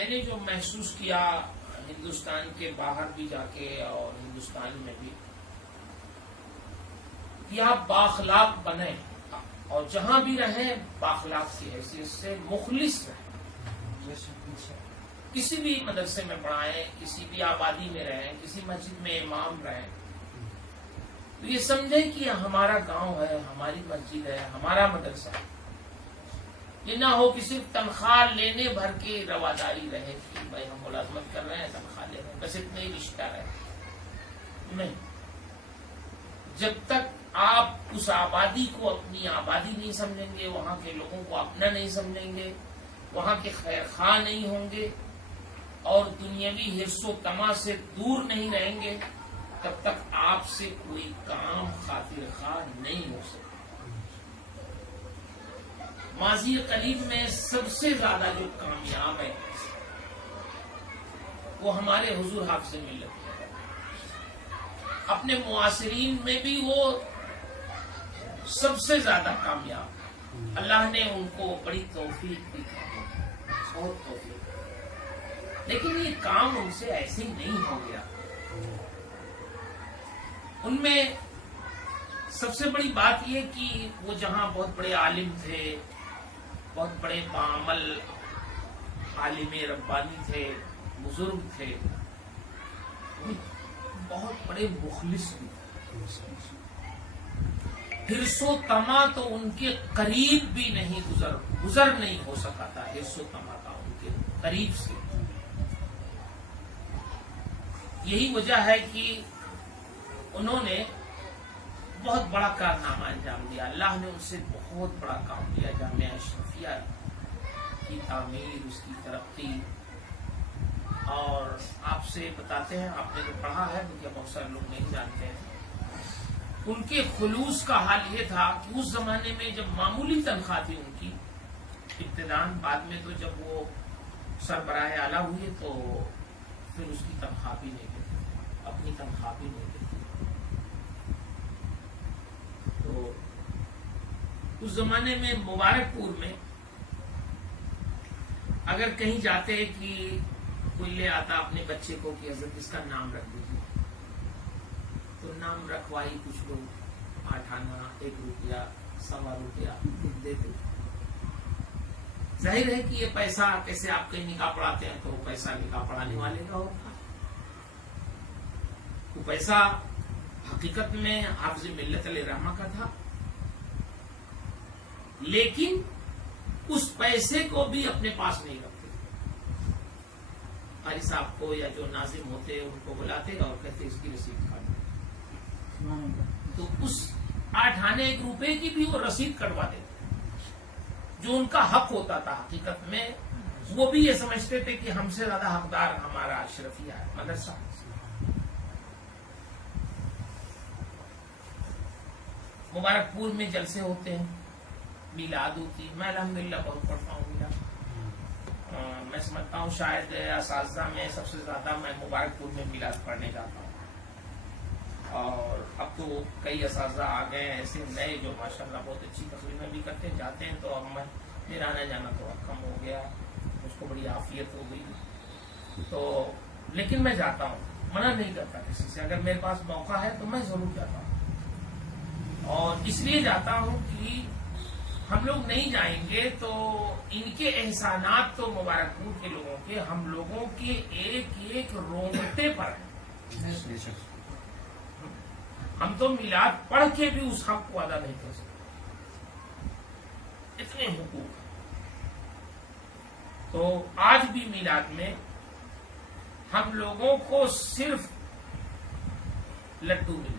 میں نے جو محسوس کیا ہندوستان کے باہر بھی جا کے اور ہندوستان میں بھی کہ آپ بااخلاق بنیں اور جہاں بھی رہیں بااخلاق کی حیثیت سے مخلص رہیں. کسی بھی مدرسے میں پڑھائیں، کسی بھی آبادی میں رہیں، کسی مسجد میں امام رہیں، تو یہ سمجھیں کہ ہمارا گاؤں ہے، ہماری مسجد ہے، ہمارا مدرسہ ہے. یہ نہ ہو کہ صرف تنخواہ لینے بھر کے رواداری رہے کہ بھائی ہم ملازمت کر رہے ہیں، تنخواہ لے رہے ہیں، بس اتنا ہی رشتہ رہے. نہیں، جب تک آپ اس آبادی کو اپنی آبادی نہیں سمجھیں گے، وہاں کے لوگوں کو اپنا نہیں سمجھیں گے، وہاں کے خیر خواہ نہیں ہوں گے اور دنیاوی حرص و طمع سے دور نہیں رہیں گے، تب تک آپ سے کوئی کام خاطر خواہ نہیں ہو سکتا. ماضی قریب میں سب سے زیادہ جو کامیاب ہے وہ ہمارے حضور حافظ ملت ہے. اپنے معاصرین میں بھی وہ سب سے زیادہ کامیاب. اللہ نے ان کو بڑی توفیق دی، بہت توفیق، لیکن یہ کام ان سے ایسے ہی نہیں ہو گیا. ان میں سب سے بڑی بات یہ کہ وہ جہاں بہت بڑے عالم تھے، بہت بڑے بعمل عالم ربانی تھے، بزرگ تھے، بہت بڑے مخلص بھی تھے. حرص و طمع تو ان کے قریب بھی نہیں گزر نہیں ہو سکا تھا. حرص و طمع کا ان کے قریب سے. یہی وجہ ہے کہ انہوں نے بہت بڑا کارنامہ انجام دیا. اللہ نے ان سے بہت بڑا کام کیا. جامعہ اشرفیہ کی تعمیر، اس کی ترقی. اور آپ سے بتاتے ہیں، آپ نے جو پڑھا ہے کیونکہ بہت سارے لوگ نہیں جانتے ہیں، ان کے خلوص کا حال یہ تھا کہ اس زمانے میں جب معمولی تنخواہ تھی ان کی ابتداً، بعد میں تو جب وہ سربراہ اعلیٰ ہوئے تو پھر اس کی تنخواہ بھی نہیں دیتے، اپنی تنخواہ بھی نہیں دیتے. تو اس زمانے میں مبارک پور میں اگر کہیں جاتے کہ کوئی لے آتا اپنے بچے کو کہ حضرت اس کا نام رکھ دیجیے، تو نام رکھوائی کچھ لوگ 8 آنا، 1 روپیہ، 1.25 روپیہ دیتے. ظاہر ہے کہ یہ پیسہ کیسے آپ کہیں نکاح پڑھاتے ہیں تو پیسہ نکاح پڑھانے والے کا ہوتا. وہ پیسہ حقیقت میں حافظ ملت علیہ الرحمہ کا تھا، لیکن اس پیسے کو بھی اپنے پاس نہیں رکھتے. قاری صاحب کو یا جو ناظم ہوتے ان کو بلاتے اور کہتے اس کی رسید کاٹو، تو اس 8 آنے 1 روپے کی بھی وہ رسید کٹوا دیتے. جو ان کا حق ہوتا تھا حقیقت میں وہ بھی یہ سمجھتے تھے کہ ہم سے زیادہ حقدار ہمارا اشرفیہ ہے، مدرسہ. مبارک پور میں جلسے ہوتے ہیں، میلاد ہوتی. میں الحمدللہ بہت پڑھتا ہوں میلاد. میں سمجھتا ہوں شاید اساتذہ میں سب سے زیادہ میں مبارک پور میں میلاد پڑھنے جاتا ہوں. اور اب تو کئی اساتذہ آ گئے ہیں ایسے نئے جو ماشاءاللہ بہت اچھی تقریریں بھی کرتے جاتے ہیں. تو اب میرا آنا جانا تھوڑا کم ہو گیا، مجھ کو بڑی عافیت ہو گئی. تو لیکن میں جاتا ہوں، منع نہیں کرتا کسی سے. اگر میرے پاس موقع ہے تو میں ضرور جاتا ہوں. اور اس لیے جاتا ہوں کہ ہم لوگ نہیں جائیں گے تو ان کے احسانات تو مبارک پور کے لوگوں کے ہم لوگوں کے ایک ایک رونگٹے پر ہیں. ہم تو میلاد پڑھ کے بھی اس حق کو ادا نہیں کر سکتے، اتنے حقوق. تو آج بھی میلاد میں ہم لوگوں کو صرف لڈو ملتا،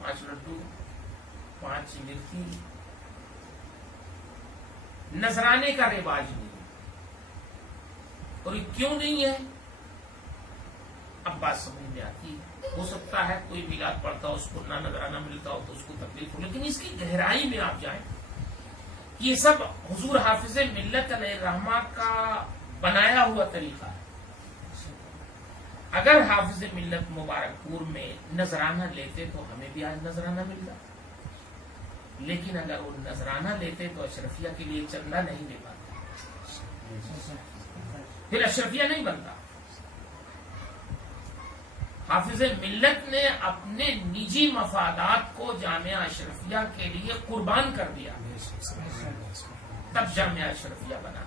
5 لڈو، 5 امرتی. نذرانے کا رواج نہیں ہے. اور یہ کیوں نہیں ہے اب بات سمجھ میں آتی ہے. ہو سکتا ہے کوئی میلاد پڑھتا ہو اس کو نہ نذرانہ ملتا ہو تو اس کو تکلیف ہو، لیکن اس کی گہرائی میں آپ جائیں، یہ سب حضور حافظ ملت علیہ الرحمہ کا بنایا ہوا طریقہ ہے. اگر حافظ ملت مبارک پور میں نذرانہ لیتے تو ہمیں بھی آج نذرانہ مل جاتا. لیکن اگر وہ نذرانہ لیتے تو اشرفیہ کے لیے چندہ نہیں دے پاتے، پھر اشرفیہ نہیں بنتا. حافظ ملت نے اپنے نجی مفادات کو جامعہ اشرفیہ کے لیے قربان کر دیا، تب جامعہ اشرفیہ بنا.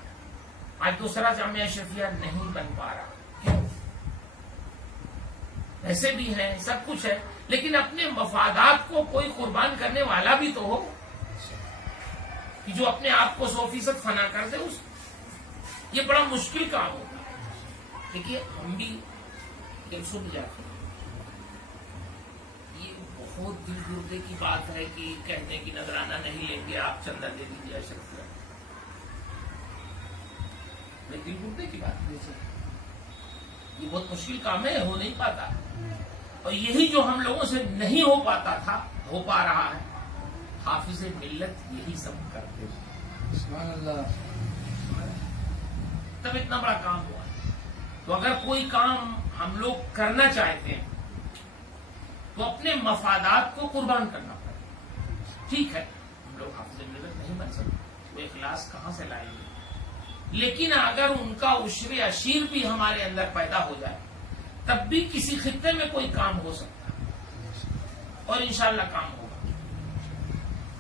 آج دوسرا جامعہ اشرفیہ نہیں بن پا رہا. کیوں؟ ایسے بھی ہیں، سب کچھ ہے، لیکن اپنے مفادات کو کوئی قربان کرنے والا بھی تو ہو کہ جو اپنے آپ کو 100% فنا کر دے. یہ بڑا مشکل کام ہوگا. دیکھیے ہم بھی سن جاتے ہیں، یہ بہت دل گردے کی بات ہے کہ کہنے کی نذرانہ نہیں لیں گے، آپ چندہ دے دیجیے اشرفیہ. دل گردے کی بات ہے، یہ بہت مشکل کام ہے، ہو نہیں پاتا. اور یہی جو ہم لوگوں سے نہیں ہو پاتا تھا ہو پا رہا ہے. حافظ ملت یہی سب کرتے ہیں. سبحان اللہ. تب اتنا بڑا کام ہوا. تو اگر کوئی کام ہم لوگ کرنا چاہتے ہیں تو اپنے مفادات کو قربان کرنا پڑے. ٹھیک ہے، ہم لوگ حافظ ملت نہیں بن سکتے، وہ اخلاص کہاں سے لائیں گے؟ لیکن اگر ان کا عشر عشیر بھی ہمارے اندر پیدا ہو جائے تب بھی کسی خطے میں کوئی کام ہو سکتا ہے، اور انشاءاللہ کام ہوگا.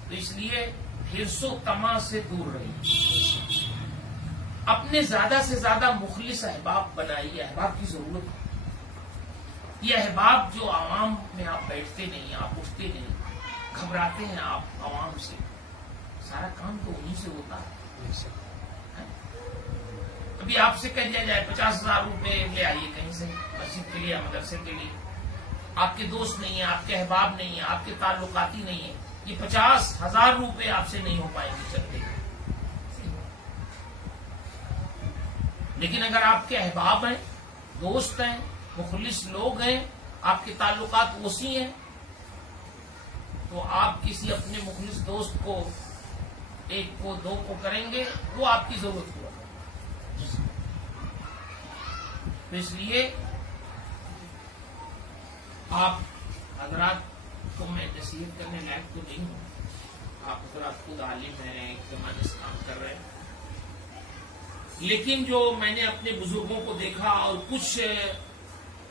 تو اس لیے حرص و طمع سے دور رہیے. اپنے زیادہ سے زیادہ مخلص احباب بنائیے. احباب کی ضرورت ہے. یہ احباب جو عوام میں آپ بیٹھتے نہیں، آپ اٹھتے نہیں، گھبراتے ہیں آپ عوام سے. سارا کام تو انہیں سے ہوتا ہے. ابھی آپ سے کہہ دیا جائے 50,000 روپے لے آئیے کہیں سے مسجد کے لیے، مدرسے کے لیے. آپ کے دوست نہیں ہیں، آپ کے احباب نہیں ہیں، آپ کے تعلقاتی نہیں ہیں. یہ 50,000 روپے آپ سے نہیں ہو پائیں گے چلتے. لیکن اگر آپ کے احباب ہیں، دوست ہیں، مخلص لوگ ہیں، آپ کے تعلقات وسیع ہیں، تو آپ کسی اپنے مخلص دوست کو، ایک کو، دو کو کریں گے، وہ آپ کی ضرورت ہوگا. تو اس لیے آپ حضرات کو میں نصیحت کرنے لائق تو نہیں ہوں. آپ حضرات خود عالم ہیں، ایک کام کر رہے ہیں. لیکن جو میں نے اپنے بزرگوں کو دیکھا اور کچھ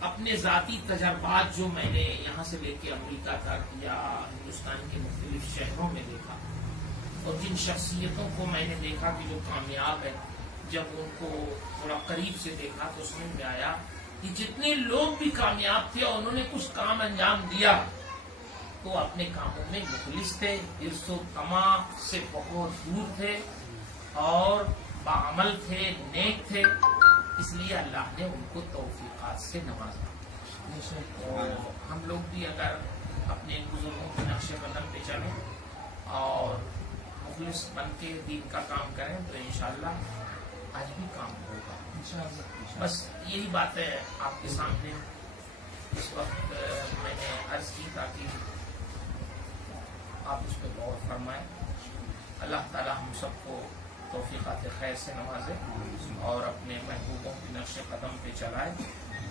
اپنے ذاتی تجربات جو میں نے یہاں سے لے کے امریکہ تک یا ہندوستان کے مختلف شہروں میں دیکھا، اور جن شخصیتوں کو میں نے دیکھا کہ جو کامیاب ہے، جب ان کو تھوڑا قریب سے دیکھا تو سمجھ میں آیا کہ جتنے لوگ بھی کامیاب تھے اور انہوں نے کچھ کام انجام دیا تو اپنے کاموں میں مخلص تھے، حرص و طمع سے بہت دور تھے، اور باعمل تھے، نیک تھے. اس لیے اللہ نے ان کو توفیقات سے نوازا. ہم لوگ بھی اگر اپنے بزرگوں کے نقش قدم پہ چلیں اور مخلص بن کے دین کا کام کریں تو انشاءاللہ آج بھی کام ہوگا. بس یہی بات ہے آپ کے سامنے اس وقت میں نے عرض کی تاکہ آپ اس پہ غور فرمائیں. اللہ تعالی ہم سب کو توفیقات خیر سے نوازے اور اپنے محبوبوں کی نقش قدم پہ چلائے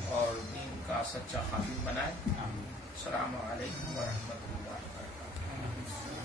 اور دین کا سچا خادم بنائے. السلام علیکم ورحمۃ اللہ وبرکاتہ.